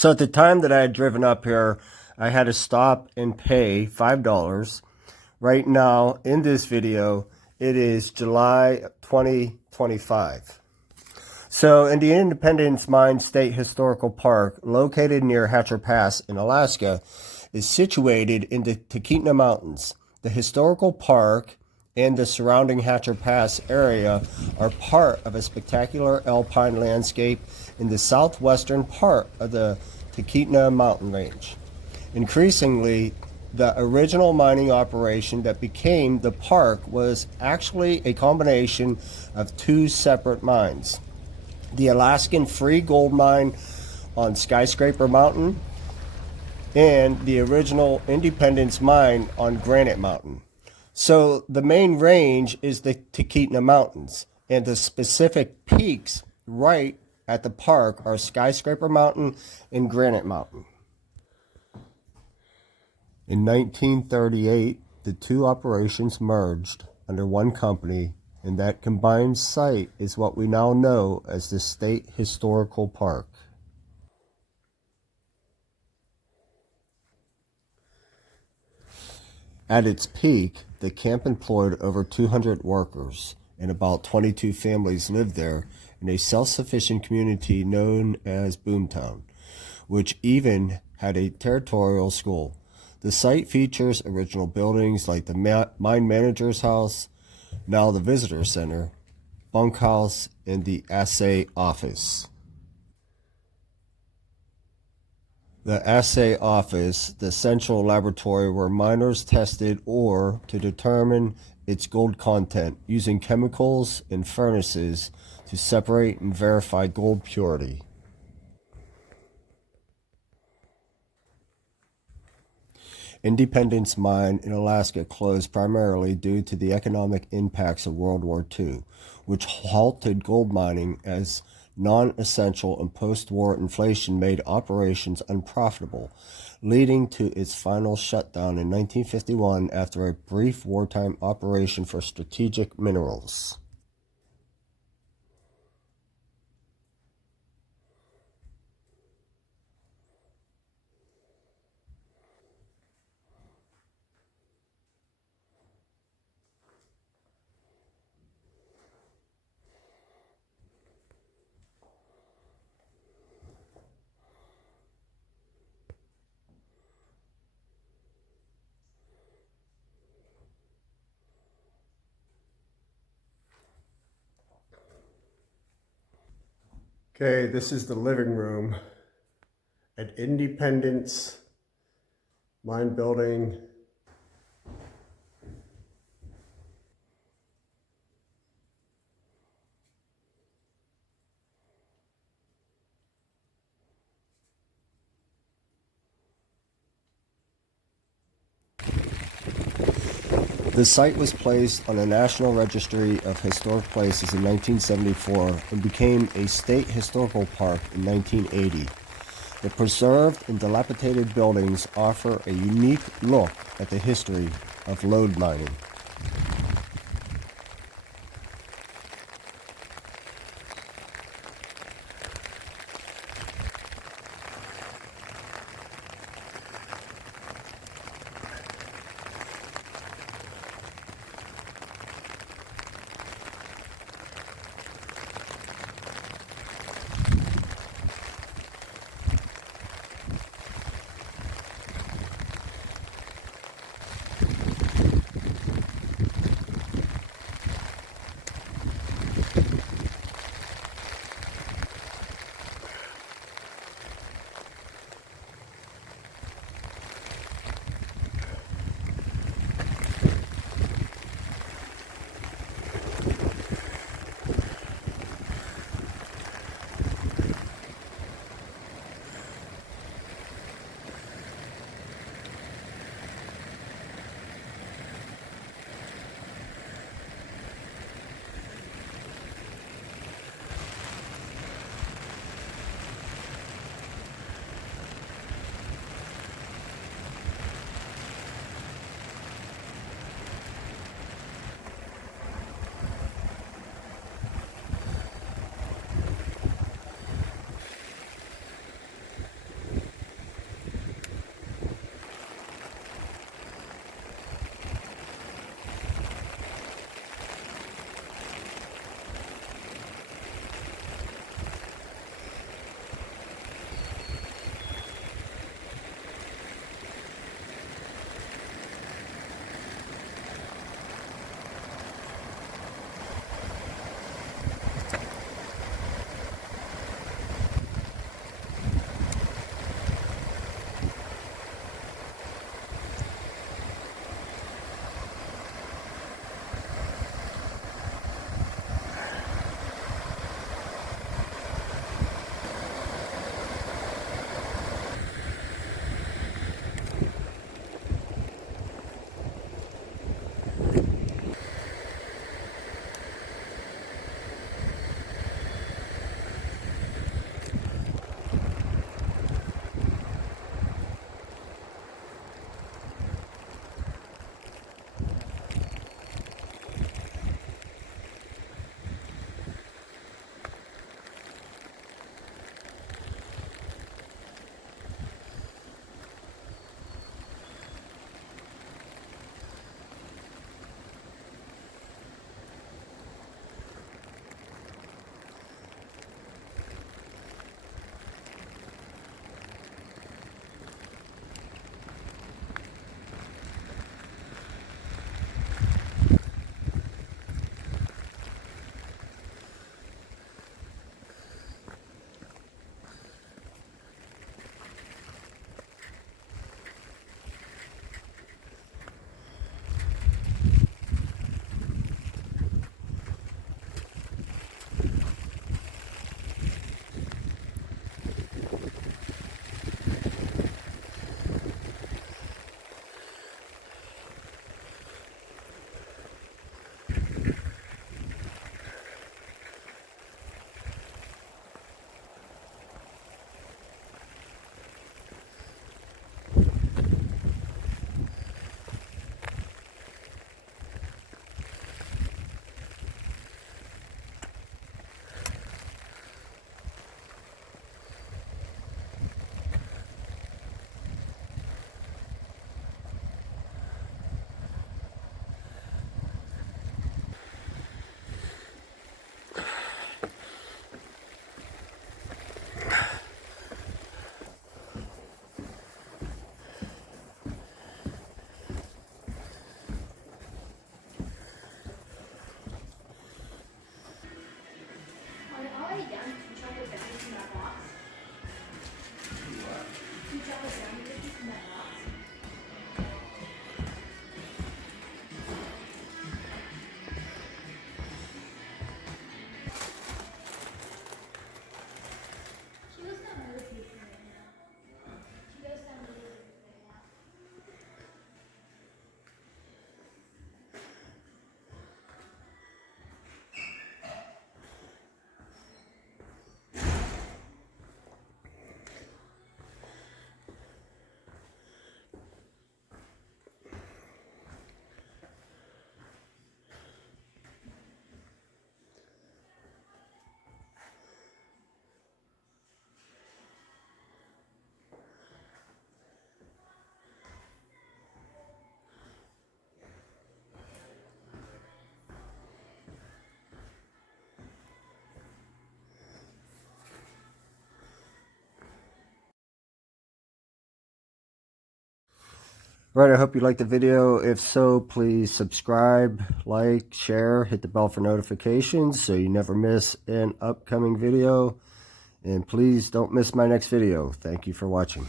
So at the time that I had driven up here, I had to stop and pay $5. Right now, in this video, it is July 2025. So in the Independence Mine State Historical Park, located near Hatcher Pass in Alaska, is situated in the Talkeetna Mountains. The historical park and the surrounding Hatcher Pass area are part of a spectacular alpine landscape in the southwestern part of the Talkeetna mountain range. Increasingly, the original mining operation that became the park was actually a combination of two separate mines. The Alaskan Free Gold Mine on Skyscraper Mountain and the original Independence Mine on Granite Mountain. So the main range is the Talkeetna Mountains, and the specific peaks right at the park are Skyscraper Mountain and Granite Mountain. In 1938, the two operations merged under one company, and that combined site is what we now know as the State Historical Park. At its peak, the camp employed over 200 workers, and about 22 families lived there in a self-sufficient community known as Boomtown, which even had a territorial school. The site features original buildings like the mine manager's house, now the visitor center, bunkhouse, and the assay office. The assay office, the central laboratory where miners tested ore to determine its gold content using chemicals and furnaces to separate and verify gold purity. Independence Mine in Alaska closed primarily due to the economic impacts of World War II, which halted gold mining as non-essential, and post-war inflation made operations unprofitable, leading to its final shutdown in 1951 after a brief wartime operation for strategic minerals. Okay, this is the living room at Independence Mine Building. The site was placed on the National Registry of Historic Places in 1974 and became a state historical park in 1980. The preserved and dilapidated buildings offer a unique look at the history of lode mining. Right, I hope you liked the video. If so, please subscribe, like, share, hit the bell for notifications so you never miss an upcoming video. And please don't miss my next video. Thank you for watching.